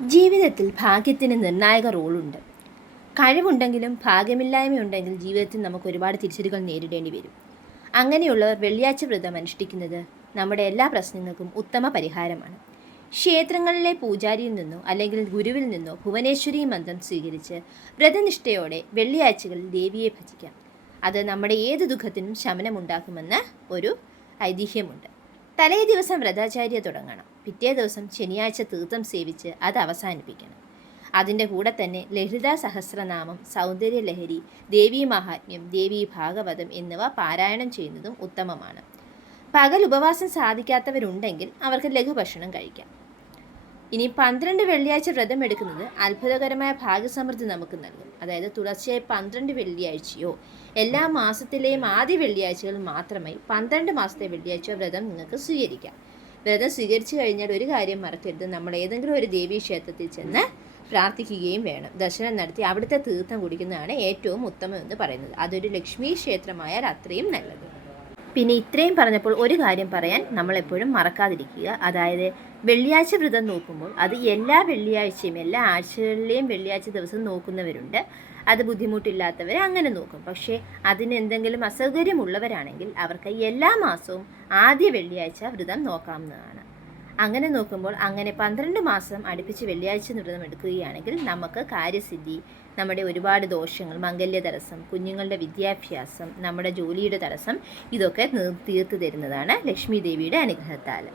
ജീവിതത്തിൽ ഭാഗ്യത്തിന് നിർണായക റോളുണ്ട്. കഴിവുണ്ടെങ്കിലും ഭാഗ്യമില്ലായ്മയുണ്ടെങ്കിൽ ജീവിതത്തിൽ നമുക്ക് ഒരുപാട് തിരിച്ചടികൾ നേരിടേണ്ടി വരും. അങ്ങനെയുള്ളവർ വെള്ളിയാഴ്ച വ്രതം അനുഷ്ഠിക്കുന്നത് നമ്മുടെ എല്ലാ പ്രശ്നങ്ങൾക്കും ഉത്തമ പരിഹാരമാണ്. ക്ഷേത്രങ്ങളിലെ പൂജാരിയിൽ നിന്നോ അല്ലെങ്കിൽ ഗുരുവിൽ നിന്നോ ഭുവനേശ്വരി മന്ത്രം സ്വീകരിച്ച് വ്രതനിഷ്ഠയോടെ വെള്ളിയാഴ്ചകളിൽ ദേവിയെ ഭജിക്കാം. അത് നമ്മുടെ ഏത് ദുഃഖത്തിനും ശമനമുണ്ടാക്കുമെന്ന് ഒരു ഐതിഹ്യമുണ്ട്. തലേ ദിവസം വ്രതാചാര്യ തുടങ്ങണം. പിറ്റേ ദിവസം ശനിയാഴ്ച തീർത്ഥം സേവിച്ച് അത് അവസാനിപ്പിക്കണം. അതിന്റെ കൂടെ തന്നെ ലളിതാ സഹസ്രനാമം സൗന്ദര്യ ലഹരി ദേവീ മഹാത്മ്യം ദേവീ ഭാഗവതം എന്നിവ പാരായണം ചെയ്യുന്നതും ഉത്തമമാണ്. പകൽ ഉപവാസം സാധിക്കാത്തവരുണ്ടെങ്കിൽ അവർക്ക് ലഘുഭക്ഷണം കഴിക്കാം. ഇനി പന്ത്രണ്ട് വെള്ളിയാഴ്ച വ്രതം എടുക്കുന്നത് അത്ഭുതകരമായ ഭാഗ്യസമൃദ്ധി നമുക്ക് നൽകും. അതായത് തുടർച്ചയായി പന്ത്രണ്ട് വെള്ളിയാഴ്ചയോ എല്ലാ മാസത്തിലെയും ആദ്യ വെള്ളിയാഴ്ചകൾ മാത്രമേ പന്ത്രണ്ട് മാസത്തെ വെള്ളിയാഴ്ച വ്രതം നിങ്ങൾക്ക് സ്വീകരിക്കാം. വ്രതം സ്വീകരിച്ചു കഴിഞ്ഞാൽ ഒരു കാര്യം മറക്കരുത്. നമ്മൾ ഏതെങ്കിലും ഒരു ദേവീ ക്ഷേത്രത്തിൽ ചെന്ന് പ്രാർത്ഥിക്കുകയും വേണം. ദർശനം നടത്തി അവിടുത്തെ തീർത്ഥം കുടിക്കുന്നതാണ് ഏറ്റവും ഉത്തമം എന്ന് പറയുന്നത്. അതൊരു ലക്ഷ്മി ക്ഷേത്രമായാൽ അത്രയും നല്ലത്. പിന്നെ ഇത്രയും പറഞ്ഞപ്പോൾ ഒരു കാര്യം പറയാൻ നമ്മൾ എപ്പോഴും മറക്കാതിരിക്കുക. അതായത് വെള്ളിയാഴ്ച വ്രതം നോക്കുമ്പോൾ അത് എല്ലാ വെള്ളിയാഴ്ചയും എല്ലാ ആഴ്ചകളിലെയും വെള്ളിയാഴ്ച ദിവസം നോക്കുന്നവരുണ്ട്. അത് ബുദ്ധിമുട്ടില്ലാത്തവർ അങ്ങനെ നോക്കും. പക്ഷേ അതിന് എന്തെങ്കിലും അസൗകര്യമുള്ളവരാണെങ്കിൽ അവർക്ക് എല്ലാ മാസവും ആദ്യ വെള്ളിയാഴ്ച വ്രതം നോക്കാവുന്നതാണ്. അങ്ങനെ നോക്കുമ്പോൾ അങ്ങനെ പന്ത്രണ്ട് മാസം അടുപ്പിച്ച് വെള്ളിയാഴ്ച വ്രതം എടുക്കുകയാണെങ്കിൽ നമുക്ക് കാര്യസിദ്ധി നമ്മുടെ ഒരുപാട് ദോഷങ്ങൾ മംഗല്യ തടസ്സം കുഞ്ഞുങ്ങളുടെ വിദ്യാഭ്യാസം നമ്മുടെ ജോലിയുടെ തടസ്സം ഇതൊക്കെ തീർത്തു തരുന്നതാണ് ലക്ഷ്മി ദേവിയുടെ അനുഗ്രഹത്താൽ.